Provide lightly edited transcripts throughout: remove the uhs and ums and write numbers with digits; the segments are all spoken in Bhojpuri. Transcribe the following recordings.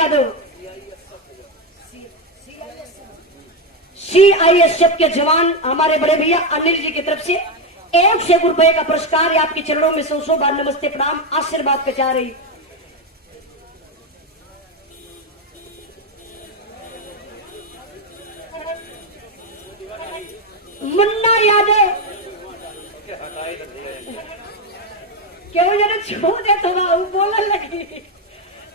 यादव CISF के जवान हमारे बड़े भैया अनिल जी की तरफ से 100 रुपए का पुरस्कार आपके चरणों में 100 बार नमस्ते प्रणाम आशीर्वाद का चाह रही। मुन्ना यादव क्यों जरा छो दे थोड़ा वो बोलने लगी,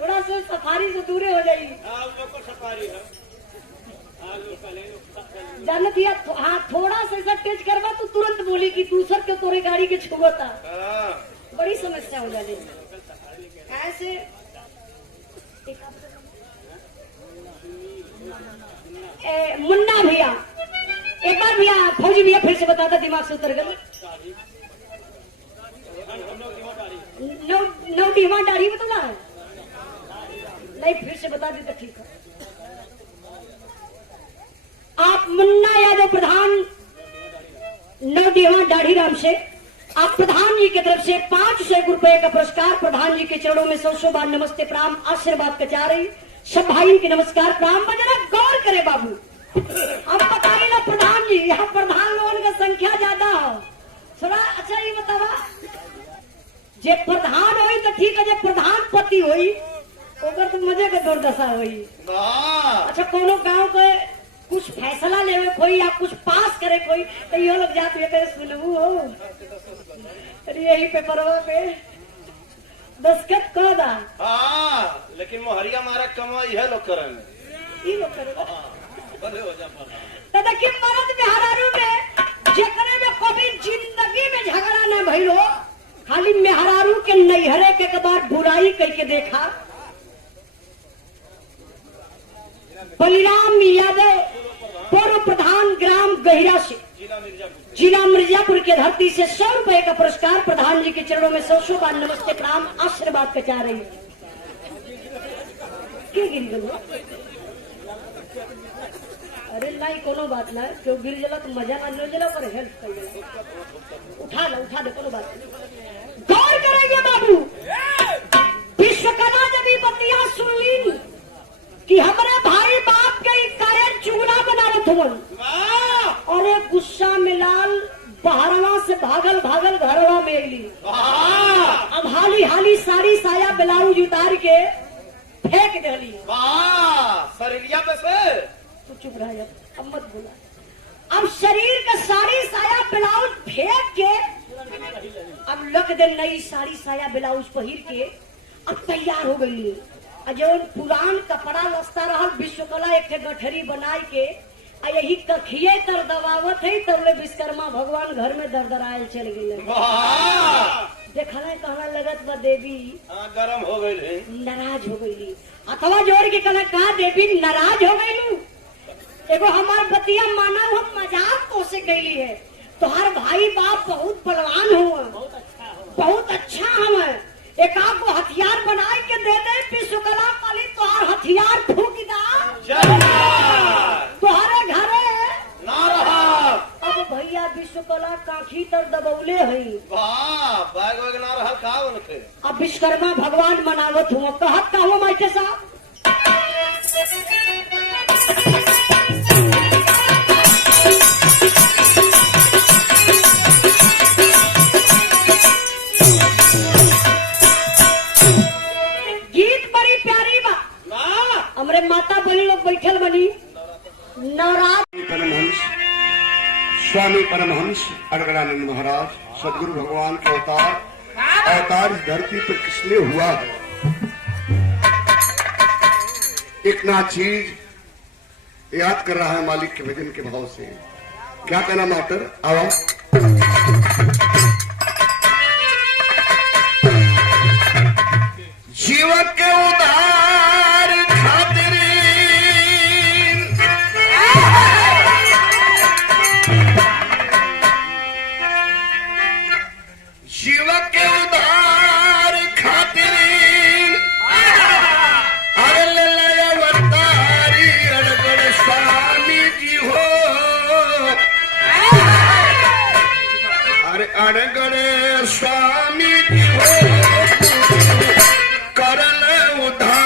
थोड़ा सा सफारी से दूरे हो जाइए। जानत या हाँ थोड़ा सा ऐसा तेज करवा तो तुरंत बोली कि दूसर के तोरे गाड़ी के छुबता, बड़ी समस्या हो जाती ऐसे। मुन्ना भैया एक बार भैया, फौजी भैया फिर से बता था, दिमाग से उतर गए। नौ डीमा दाढ़ी बता है नहीं, फिर से बता दी तो ठीक है। आप मुन्ना यादव प्रधान नवडीहा दाढ़ी राम से आप प्रधान जी की तरफ से 500 रुपए का पुरस्कार प्रधान जी के चरणों में 100 बार नमस्ते प्रणाम आशीर्वाद का चाह रही। सब भाई के नमस्कार प्रणाम। जरा गौर करे बाबू, अब बताइए ना प्रधान जी, यहाँ प्रधान लोगों का संख्या ज्यादा हो थोड़ा। अच्छा ये बतावा, जे प्रधान हुई तो ठीक है, जे प्रधानपति हुई ओकर तो मजे के दुर्दशा हुई। अच्छा कोनो गाँव के कुछ फैसला लेवे कोई या कुछ पास करे कोई तो ये लोग जाते हुए सुनबू हो, यही पेपर पे दस्खत कर दा। लेकिन मोहरिया मारा कमा यह लोग करेंगे, ये लोग करेगा तो देखिए मर्द मेहरारू में जेकरे में कभी जिंदगी में झगड़ा न भइलो, खाली मेहरारू के नैहरे के बाद बुराई करके देखा। बलिराम यादव पूर्व प्रधान ग्राम गहिरा से जिला मिर्जापुर के धरती से 100 रुपए का पुरस्कार प्रधान जी के चरणों में 100 बार नमस्ते प्रणाम आशीर्वाद का चाह रही। अरे नहीं कोनो बात ना, क्यों गिर जला तो मजा ना जला पर हेल्प कर उठा दे कोनो बात। गौर करेंगे बाबू, विश्वकर्मा जब बतिया सुन ली कि हमारे भाई बाप के कारण चूना बना रहे और एक गुस्सा में लाल बहरवा से भागल घरवा में अली। अब हाली साड़ी साया ब्लाउज उतार के फेंक दिली। शरीरिया पे से तू चुप रह जा, अब मत बोला। अब शरीर का साड़ी साया ब्लाउज फेंक के अब लग दे नई साड़ी साया ब्लाउज पहिर के अब तैयार हो गई। जौन पुरान कपड़ा लस्ता रहल विश्वकला एक गठरी बनाई के आ यही कखिए तर दबावत है, तब ले विश्वकर्मा भगवान घर में दरदरायल चल गई। देखा कहना लगत बा देवी गरम हो गई, नाराज हो गई, अथवा जोड़ के कहना कहा देवी नाराज हो गई। एगो हमार बतिया माना हम मजाक तो से कैली है, तुम्हार भाई बाप बहुत बलवान हुआ, बहुत अच्छा हम एक आपको हथियार बना के दे दे, विश्वकला काली तुहार हथियार फूक दा तुम्हारे घरे ना रहा। अब भैया विश्वकला काखी तर दबौले है, बैग वैग ना रहा का उनके। अब विश्वकर्मा भगवान मनावत हुआ, कहत का हुआ माइके साहब माता बहन लोग बैठल बनी। नवरात्र परमहंस स्वामी परमहंस अड़गड़ानंद महाराज सदगुरु भगवान के अवतार इस धरती पर किसने हुआ है? एक ना चीज याद कर रहा है मालिक के भजन के भाव से। क्या कहना मास्टर आओ। जीव के उदार खातिर शिव के उदार खातिर अवतारी अड़गड़ स्वामी जी हो। अरे अड़गड़ स्वामी जी हो करल उधार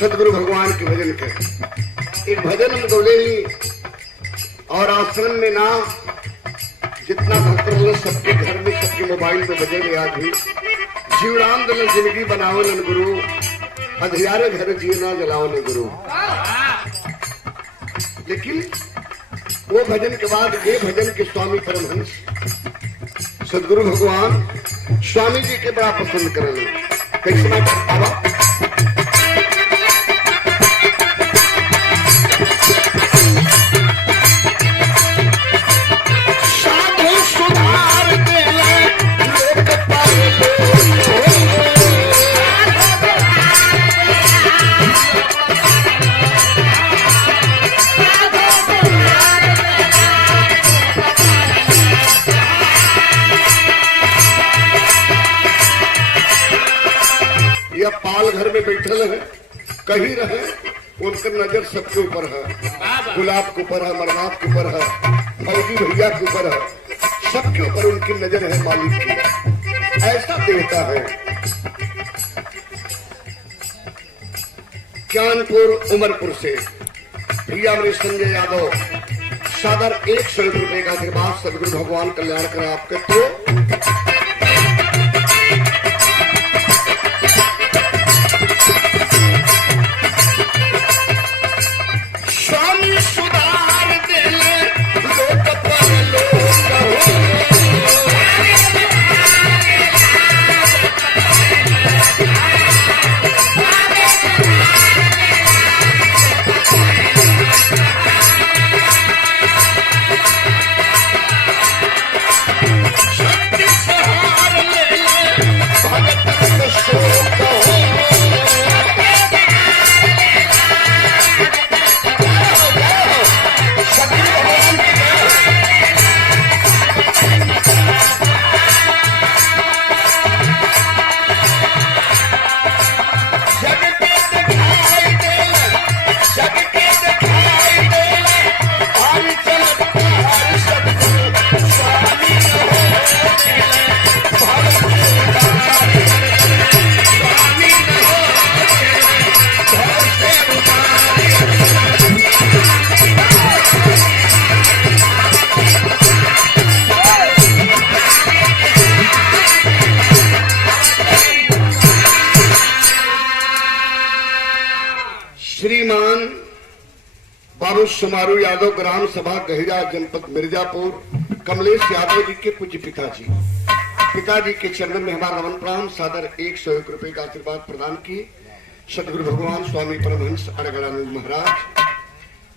सदगुरु भगवान के भजन के। एक भजन हम बोले ही और आश्रम में ना जितना भक्त रहो सबके घर में सबके मोबाइल पे बजे आज भी जीवराम दल जिंदगी बनाओ न गुरु, अंधियारे घर जीना जलाओ न गुरु। लेकिन वो भजन के बाद ये भजन के स्वामी परमहंस सदगुरु भगवान स्वामी जी के बड़ा पसंद करेंगे। कैसे मैं बाबा पाल घर में बैठल है, कहीं रहे उनका नजर सबके ऊपर है। गुलाब के ऊपर है, मरनाथ के ऊपर है, फौजी भैया के ऊपर है, सबके ऊपर उनकी नजर है मालिक की। ऐसा देवता है। ज्ञानपुर उमरपुर से भैया मेरे संजय यादव सादर 100 रुपए का आशीर्वाद सदगुरु भगवान कल्याण करें आपके। तो श्रीमान बाबू समारू यादव ग्राम सभा गहिरा जनपद मिर्जापुर कमलेश यादव जी के पूज्य पिताजी के चरणों में हमारा नमन प्रणाम सादर 101 रुपए का आशीर्वाद प्रदान किए सदगुरु भगवान स्वामी परमहंस अड़गड़ानंद महाराज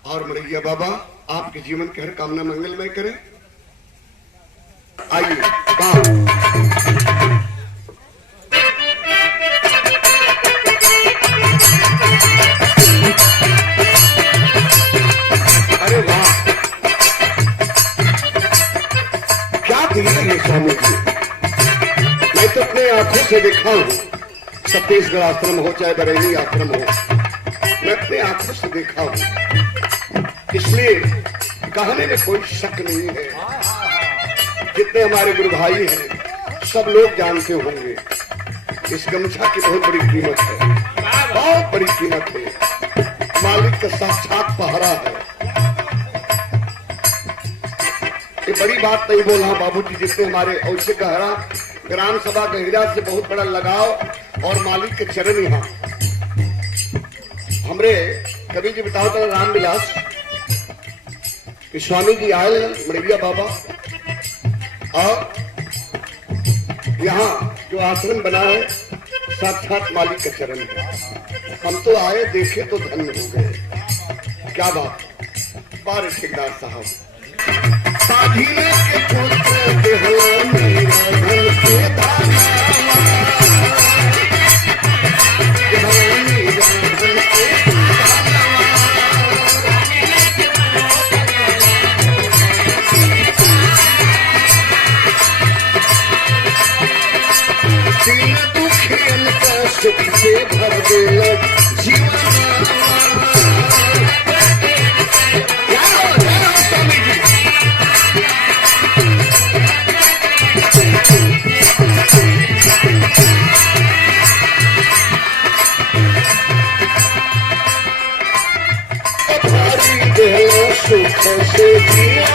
और मरैया बाबा आपके जीवन के हर कामना मंगलमय करें। आइए स्वामी जी, मैं तो अपने आंखों से देखा हूँ, छत्तीसगढ़ आश्रम हो चाहे बरेली आश्रम हो, मैं अपने आंखों से देखा हूँ। इसलिए कहने में कोई शक नहीं है। जितने हमारे गुरु भाई हैं सब लोग जानते होंगे इस गमछा की बहुत बड़ी कीमत है, बहुत बड़ी कीमत है। मालिक का साक्षात पहरा है। ये बड़ी बात नहीं बोल रहा बाबूजी, जिससे हमारे औसे गहरा ग्राम सभा गहिरा से बहुत बड़ा लगाव और मालिक के चरण यहाँ हमरे कभी जी बताओ तो रामविलास स्वामी जी आए मरैया बाबा और यहाँ जो आश्रम बना है साक्षात मालिक के चरण है। हम तो आए देखे तो धन्य हो गए। क्या बात बार ठेकेदार साहब साधीने के पुत्र देहला मेरा धन के दाना दुखियन का सुख से भर दे जीवन। से जिया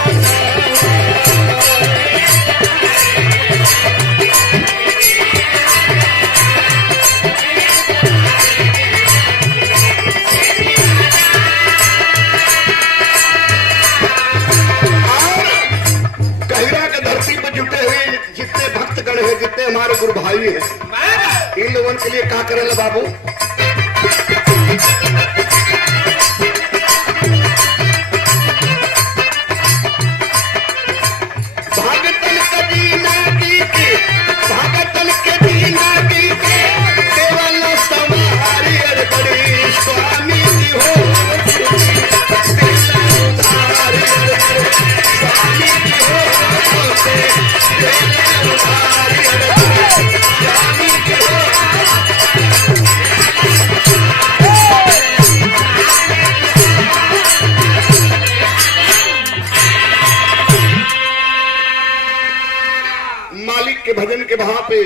गहिरा के धरती पर जुटे हुए जितने भक्तगण हैं, जितने हमारे गुरु भाई हैं, इन लोगों के लिए क्या करेंगे बाबू? भागतन के दीना गीते, भागतन के दीना गीते, केवल समारी अड़बड़ी स्वामी जी हो, उधारी अड़बड़ी स्वामी जी हो, उधारी अड़बड़ी स्वामी जी हो। मालिक के भजन के वहां पे